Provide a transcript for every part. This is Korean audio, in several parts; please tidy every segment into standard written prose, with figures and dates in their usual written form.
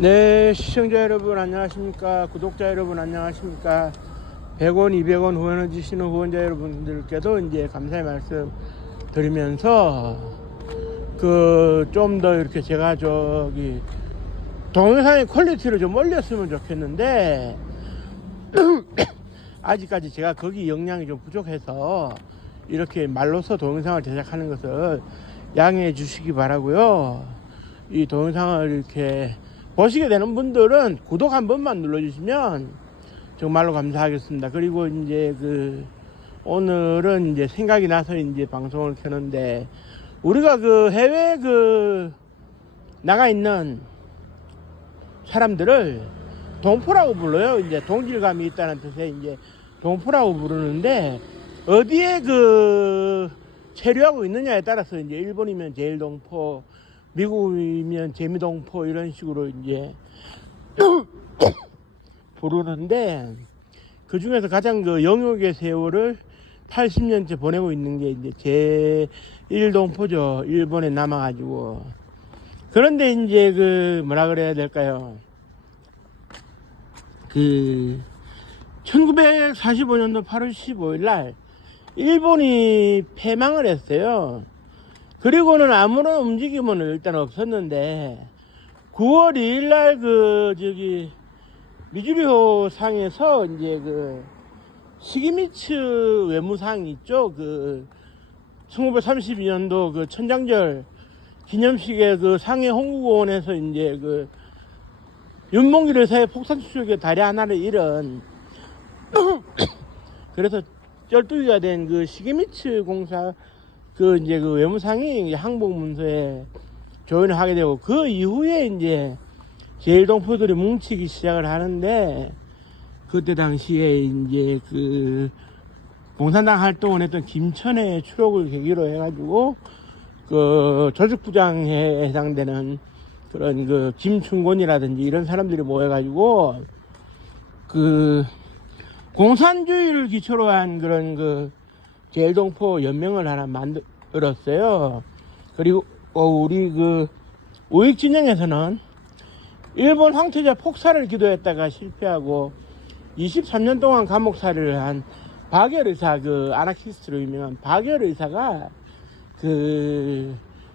네, 시청자 여러분 안녕하십니까? 구독자 여러분 안녕하십니까? 100원, 200원 후원해 주시는 후원자 여러분들께도 이제 감사의 말씀 드리면서 좀 더 이렇게 제가 동영상의 퀄리티를 좀 올렸으면 좋겠는데 아직까지 제가 거기 역량이 좀 부족해서 이렇게 말로써 동영상을 제작하는 것을 양해해 주시기 바라고요. 이 동영상을 이렇게 보시게 되는 분들은 구독 한 번만 눌러주시면 정말로 감사하겠습니다. 그리고 이제 오늘은 이제 생각이 나서 이제 방송을 켜는데, 우리가 해외 나가 있는 사람들을 동포라고 불러요. 이제 동질감이 있다는 뜻의 이제 동포라고 부르는데, 어디에 체류하고 있느냐에 따라서 이제 일본이면 제일동포, 미국이면 재미동포 이런 식으로 이제 부르는데, 그 중에서 가장 영역의 세월을 80년째 보내고 있는 게 이제 제1동포죠. 일본에 남아가지고. 그런데 이제 뭐라 그래야 될까요? 1945년도 8월 15일 날 일본이 패망을 했어요. 그리고는 아무런 움직임은 일단 없었는데, 9월 2일 날 미주리호 상에서 이제 시기미츠 외무상 있죠. 1932년도 천장절 기념식에 상해 홍구공원에서 이제 윤몽길 의사의 폭탄 추적에 다리 하나를 잃은 그래서 쩔뚝이가 된 시기미츠 공사 외무상이 항복 문서에 조연을 하게 되고, 그 이후에 이제 제일동포들이 뭉치기 시작을 하는데, 그때 당시에 이제 공산당 활동을 했던 김천의 추록을 계기로 해가지고 조직부장에 해당되는 그런 김춘곤이라든지 이런 사람들이 모여가지고 공산주의를 기초로 한 그런 제일동포 연맹을 하나 만들었어요. 그리고 우리 우익 진영에서는 일본 황태자 폭사를 기도했다가 실패하고 23년 동안 감옥살이를 한 박열 의사, 아나키스트로 유명한 박열 의사가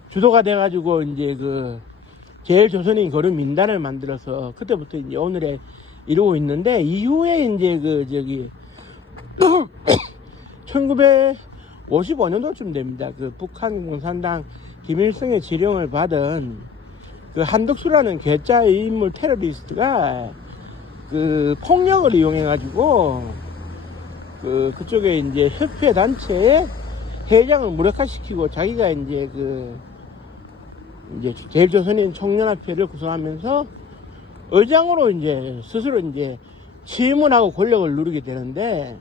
주도가 돼가지고 이제 제일조선인 거름 민단을 만들어서 그때부터 이제 오늘에 이루고 있는데, 이후에 이제 1955년도쯤 됩니다. 북한 공산당 김일성의 지령을 받은 한덕수라는 괴짜의 인물 테러리스트가 폭력을 이용해가지고 그쪽에 이제 협회 단체의 회장을 무력화시키고, 자기가 이제 제일조선인 청년합회를 구성하면서 의장으로 이제 스스로 이제 취임을 하고 권력을 누리게 되는데,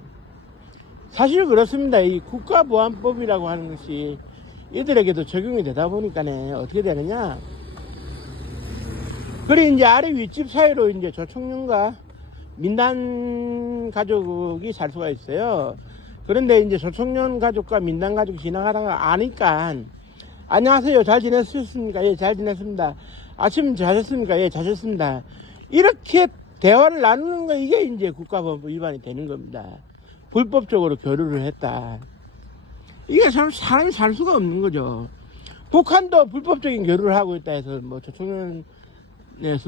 사실 그렇습니다. 이 국가보안법이라고 하는 것이 이들에게도 적용이 되다 보니까네 어떻게 되느냐. 그리 이제 아래 윗집 사이로 이제 조총련과 민단 가족이 살 수가 있어요. 그런데 이제 조총련 가족과 민단 가족이 지나가다가 아니까, 안녕하세요, 잘 지냈습니까? 예, 잘 지냈습니다. 아침 자셨습니까? 예, 자셨습니다. 이렇게 대화를 나누는 거, 이게 이제 국가보안법 위반이 되는 겁니다. 불법적으로 교류를 했다. 이게 참 사람이 살 수가 없는 거죠. 북한도 불법적인 교류를 하고 있다 해서 조총련에서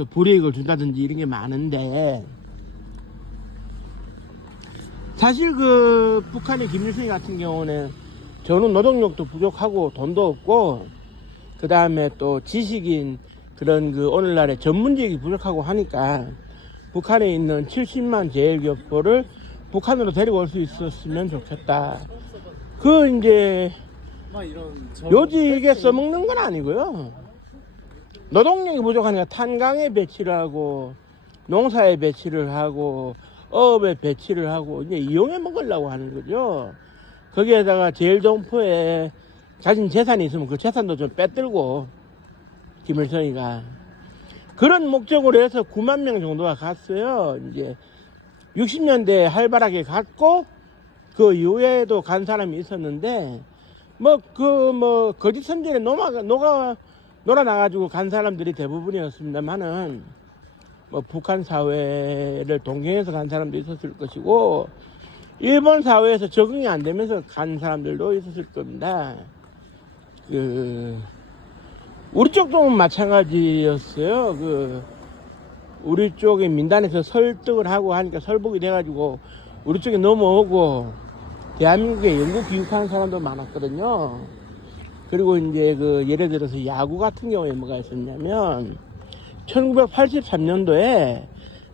불이익을 준다든지 이런 게 많은데, 사실 북한의 김일성 같은 경우는 저는 노동력도 부족하고 돈도 없고, 그 다음에 또 지식인 그런 오늘날의 전문직이 부족하고 하니까, 북한에 있는 70만 제일교포를 북한으로 데리고 올 수 있었으면 좋겠다. 이제 요직에 써먹는 건 아니고요. 노동력이 부족하니까 탄광에 배치를 하고, 농사에 배치를 하고, 어업에 배치를 하고, 이제 이용해 먹으려고 하는 거죠. 거기에다가 제일동포에 자신 재산이 있으면 그 재산도 좀 빼들고, 김일성이가. 그런 목적으로 해서 9만 명 정도가 갔어요. 이제 60년대에 활발하게 갔고, 그 이후에도 간 사람이 있었는데, 거짓 선전에 놀아나가지고 간 사람들이 대부분이었습니다만은, 뭐 북한 사회를 동경해서 간 사람도 있었을 것이고 일본 사회에서 적응이 안 되면서 간 사람들도 있었을 겁니다. 우리 쪽도 마찬가지였어요. 우리 쪽에 민단에서 설득을 하고 하니까 설복이 돼가지고 우리 쪽에 넘어오고 대한민국에 영국 귀국하는 사람도 많았거든요. 그리고 이제 예를 들어서 야구 같은 경우에 뭐가 있었냐면 1983년도에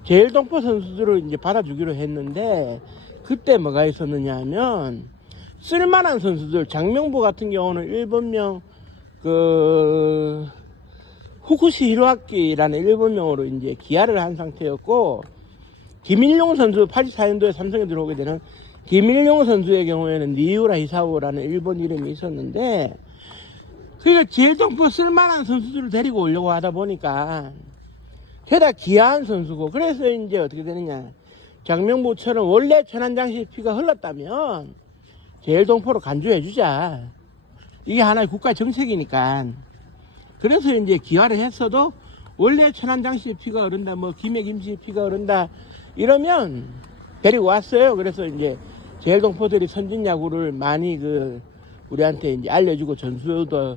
제일동포 선수들을 이제 받아주기로 했는데 그때 뭐가 있었느냐 하면 쓸만한 선수들 장명보 같은 경우는 일본명 후쿠시 히로아키라는 일본명으로 이제 기아를 한 상태였고 김일용 선수 84년도에 삼성에 들어오게 되는 김일용 선수의 경우에는 니우라 히사오라는 일본 이름이 있었는데 그러니까 제일동포 쓸만한 선수들을 데리고 오려고 하다 보니까 게다가 기아한 선수고 그래서 이제 어떻게 되느냐 장명보처럼 원래 천안장씨 피가 흘렀다면 제일동포로 간주해주자 이게 하나의 국가 정책이니까 그래서 이제 기화를 했어도 원래 천안장씨 피가 흐른다 뭐 김해김씨 피가 흐른다 이러면 데리고 왔어요. 그래서 이제 제일동포들이 선진야구를 많이 우리한테 이제 알려주고 전수도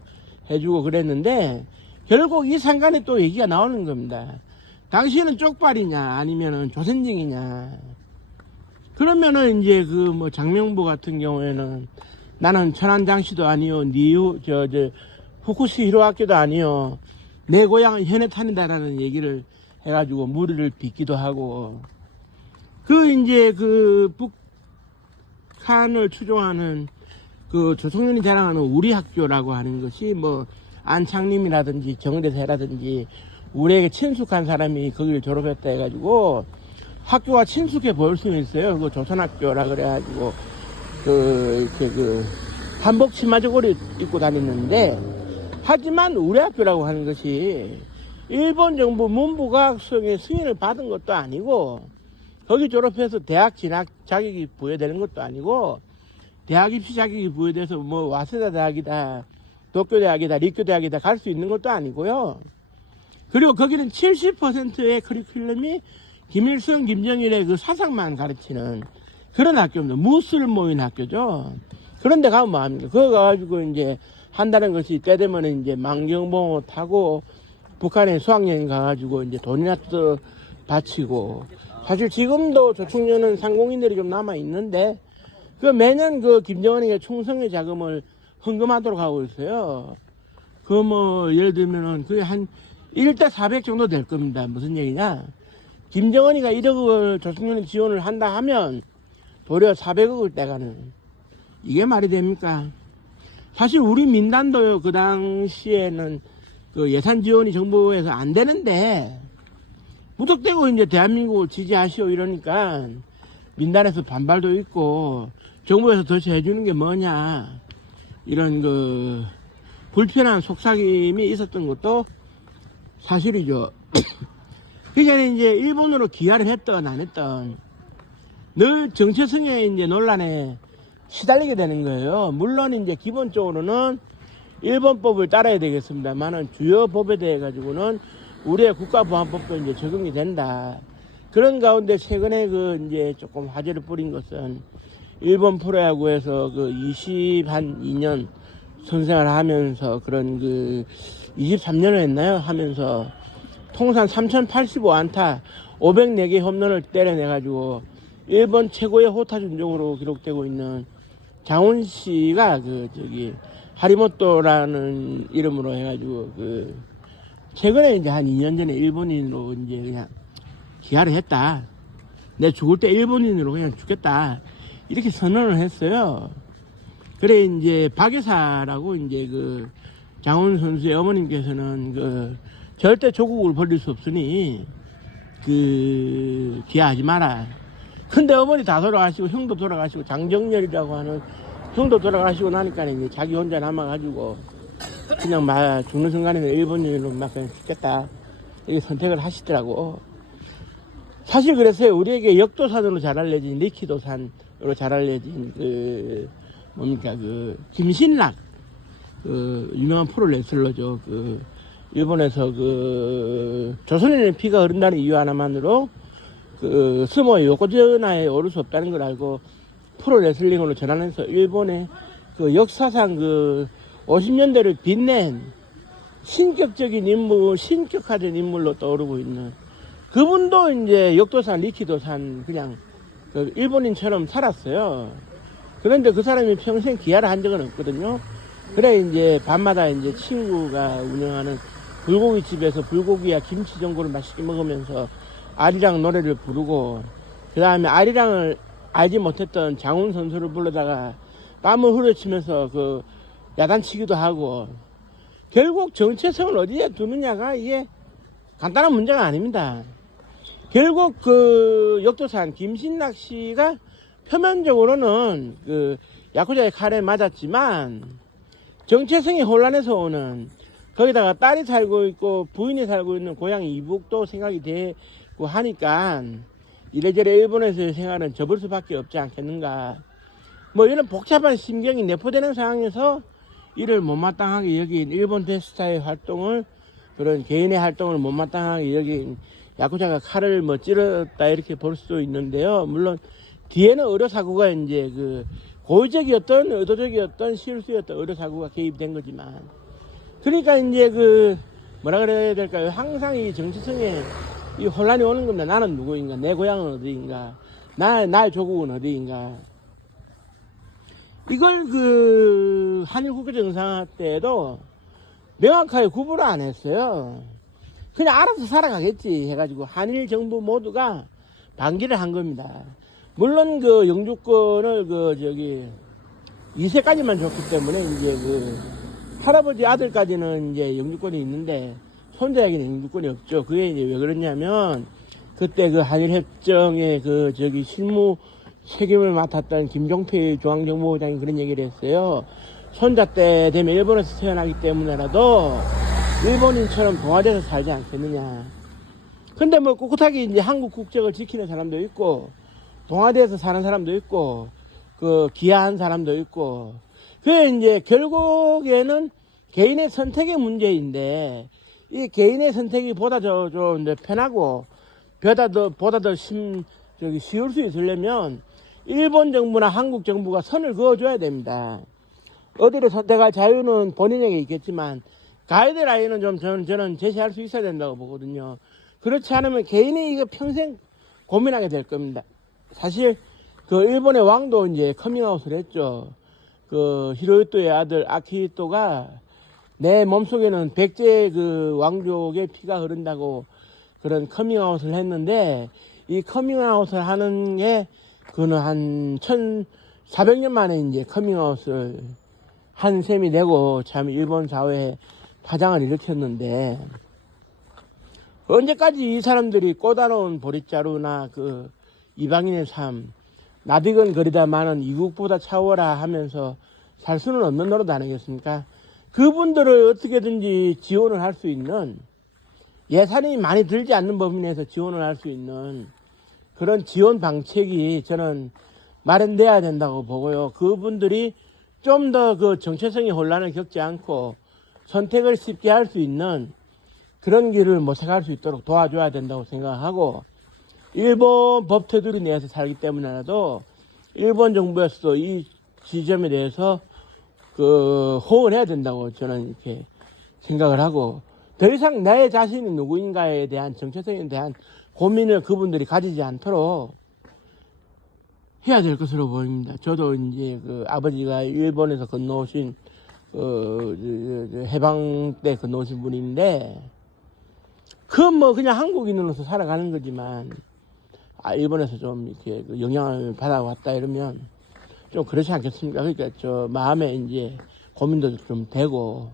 해주고 그랬는데 결국 이 상간에 또 얘기가 나오는 겁니다. 당신은 쪽발이냐 아니면은 조선징이냐. 그러면은 이제 뭐 장명보 같은 경우에는 나는 천안장씨도 아니요 후쿠시 히로아키도 아니요 내 고향은 현해탄이다라는 얘기를 해가지고 무리를 빚기도 하고 이제 북한을 추종하는 조성년이 자랑하는 우리 학교라고 하는 것이 뭐 안창림이라든지 정대세라든지 우리에게 친숙한 사람이 거기를 졸업했다 해가지고 학교가 친숙해 보일 수 있어요. 조선학교라 그래가지고 한복 치마 저고리 입고 다녔는데 하지만 우리 학교라고 하는 것이 일본 정부 문부과학성의 승인을 받은 것도 아니고 거기 졸업해서 대학 진학 자격이 부여되는 것도 아니고 대학 입시 자격이 부여돼서 뭐 와세다 대학이다 도쿄대학이다 리쿄대학이다 갈 수 있는 것도 아니고요. 그리고 거기는 70%의 커리큘럼이 김일성 김정일의 사상만 가르치는 그런 학교입니다. 무술 모인 학교죠. 그런데 가면 뭐합니까? 그거 가가지고 이제 한다는 것이 때 되면 이제 만경봉호 타고 북한에 수학여행 가가지고 이제 돈이나 또 바치고 사실 지금도 조총련은 상공인들이 좀 남아 있는데 매년 김정은에게 총성의 자금을 헌금하도록 하고 있어요. 예를 들면은 그게 한 1대 400 정도 될 겁니다. 무슨 얘기냐? 김정은이가 1억을 조총련이 지원을 한다 하면 도리어 400억을 떼가는 이게 말이 됩니까? 사실 우리 민단도요 그 당시에는 예산 지원이 정부에서 안 되는데 무턱대고 이제 대한민국을 지지하시오 이러니까 민단에서 반발도 있고 정부에서 더 해주는 게 뭐냐 이런 불편한 속삭임이 있었던 것도 사실이죠. 그러니까 이제 일본으로 기화를 했던 안 했던 늘 정체성의 이제 논란에 시달리게 되는 거예요. 물론 이제 기본적으로는 일본법을 따라야 되겠습니다만은 주요 법에 대해 가지고는 우리의 국가보안법도 이제 적용이 된다. 그런 가운데 최근에 이제 조금 화제를 뿌린 것은 일본 프로야구에서 22년 선생을 하면서 그런 23년을 했나요? 하면서 통산 3085안타 504개 홈런을 때려내가지고 일본 최고의 호타 준종으로 기록되고 있는 장훈 씨가 하리모토라는 이름으로 해가지고 최근에 이제 한 2년 전에 일본인으로 이제 그냥 기아를 했다. 내 죽을 때 일본인으로 그냥 죽겠다. 이렇게 선언을 했어요. 그래 이제 박여사라고 이제 장훈 선수의 어머님께서는 절대 조국을 버릴 수 없으니 기아하지 마라. 근데 어머니 다 돌아가시고 형도 돌아가시고 장정열이라고 하는 형도 돌아가시고 나니까 이제 자기 혼자 남아가지고 그냥 막 죽는 순간에는 일본인으로 막 그냥 죽겠다 이렇게 선택을 하시더라고. 사실 그랬어요. 우리에게 역도산으로 잘 알려진 리키도산으로 잘 알려진 김신락 유명한 프로 레슬러죠. 일본에서 그 조선인의 피가 흐른다는 이유 하나만으로 그 스모 요코즈나에 오를 수 없다는 걸 알고 프로레슬링으로 전환해서 일본의 그 역사상 그 50년대를 빛낸 신격적인 인물, 신격화된 인물로 떠오르고 있는 그분도 이제 역도산, 리키도산 그냥 그 일본인처럼 살았어요. 그런데 그 사람이 평생 기아를 한 적은 없거든요. 그래 이제 밤마다 이제 친구가 운영하는 불고기 집에서 불고기와 김치 전골을 맛있게 먹으면서 아리랑 노래를 부르고 그 다음에 아리랑을 알지 못했던 장훈 선수를 불러다가 땀을 후려치면서 그 야단치기도 하고 결국 정체성을 어디에 두느냐가 이게 간단한 문제가 아닙니다. 결국 그 역도산 김신락 씨가 표면적으로는 그 야쿠자의 칼에 맞았지만 정체성이 혼란해서 오는 거기다가 딸이 살고 있고 부인이 살고 있는 고향 이북도 생각이 되고 하니까 이래저래 일본에서의 생활은 접을 수밖에 없지 않겠는가. 뭐 이런 복잡한 심경이 내포되는 상황에서 이를 못마땅하게 여긴 일본 대스타의 활동을 그런 개인의 활동을 못마땅하게 여긴 야쿠자가 칼을 뭐 찌르었다 이렇게 볼 수도 있는데요. 물론 뒤에는 의료사고가 이제 그 고의적이었던 의도적이었던 실수였던 의료사고가 개입된 거지만 그러니까 이제 그 뭐라 그래야 될까요? 항상 이 정체성에 이 혼란이 오는 겁니다. 나는 누구인가? 내 고향은 어디인가? 나의 조국은 어디인가? 이걸 그 한일 국회 정상화 때에도 명확하게 구분을 안 했어요. 그냥 알아서 살아가겠지 해가지고 한일 정부 모두가 방기를 한 겁니다. 물론 그 영주권을 그 저기 2세까지만 줬기 때문에 이제 그 할아버지 아들까지는 이제 영주권이 있는데 손자에게는 영주권이 없죠. 그게 이제 왜 그러냐면 그때 그 한일협정의 그 저기 실무 책임을 맡았던 김종필 중앙정보부장이 그런 얘기를 했어요. 손자 때 되면 일본에서 태어나기 때문에라도 일본인처럼 동아돼서 살지 않겠느냐. 근데 뭐 꿋꿋하게 이제 한국 국적을 지키는 사람도 있고 동아돼서 사는 사람도 있고 그 기아한 사람도 있고 그게 이제 결국에는 개인의 선택의 문제인데 이 개인의 선택이 보다 좀 편하고 보다 더 쉬울 수 있으려면 일본 정부나 한국 정부가 선을 그어줘야 됩니다. 어디를 선택할 자유는 본인에게 있겠지만 가이드라인은 좀 저는 제시할 수 있어야 된다고 보거든요. 그렇지 않으면 개인이 이거 평생 고민하게 될 겁니다. 사실 그 일본의 왕도 이제 커밍아웃을 했죠. 그 히로히토의 아들 아키히토가 내 몸속에는 백제 그 왕족의 피가 흐른다고 그런 커밍아웃을 했는데 이 커밍아웃을 하는 게 그는 한 1400년 만에 이제 커밍아웃을 한 셈이 되고 참 일본 사회에 파장을 일으켰는데 언제까지 이 사람들이 꽂아놓은 보릿자루나 그 이방인의 삶 나디건거리다마는 이국보다 차워라 하면서 살 수는 없는 노릇 아니겠습니까? 그분들을 어떻게든지 지원을 할 수 있는 예산이 많이 들지 않는 범위 내에서 지원을 할 수 있는 그런 지원 방책이 저는 마련돼야 된다고 보고요. 그분들이 좀 더 그 정체성의 혼란을 겪지 않고 선택을 쉽게 할 수 있는 그런 길을 모색할 수 있도록 도와줘야 된다고 생각하고 일본 법 테두리 내에서 살기 때문에라도 일본 정부에서도 이 지점에 대해서 그 호응을 해야 된다고 저는 이렇게 생각을 하고 더 이상 나의 자신이 누구인가에 대한 정체성에 대한 고민을 그분들이 가지지 않도록 해야 될 것으로 보입니다. 저도 이제 그 아버지가 일본에서 건너오신 해방 때 건너오신 분인데 그 뭐 그냥 한국인으로서 살아가는 거지만 일본에서 좀 이렇게 영향을 받아왔다 이러면 좀 그렇지 않겠습니까? 그러니까 저 마음에 이제 고민도 좀 되고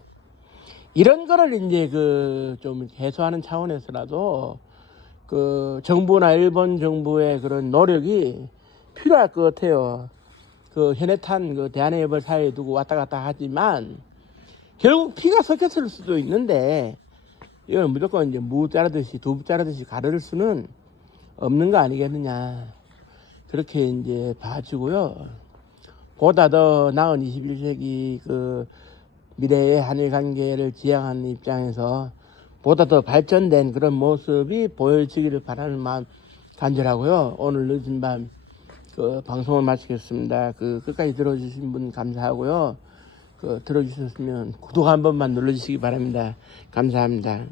이런 거를 이제 그 좀 해소하는 차원에서라도 그 정부나 일본 정부의 그런 노력이 필요할 것 같아요. 그 현해탄 그 대한해협을 사이에 두고 왔다 갔다 하지만 결국 피가 섞였을 수도 있는데 이건 무조건 이제 무 자르듯이 두부 자르듯이 가를 수는 없는 거 아니겠느냐 그렇게 이제 봐주고요. 보다 더 나은 21세기 그 미래의 한일 관계를 지향하는 입장에서 보다 더 발전된 그런 모습이 보여지기를 바라는 마음 간절하고요. 오늘 늦은 밤 그 방송을 마치겠습니다. 그 끝까지 들어주신 분 감사하고요. 그 들어주셨으면 구독 한 번만 눌러주시기 바랍니다. 감사합니다.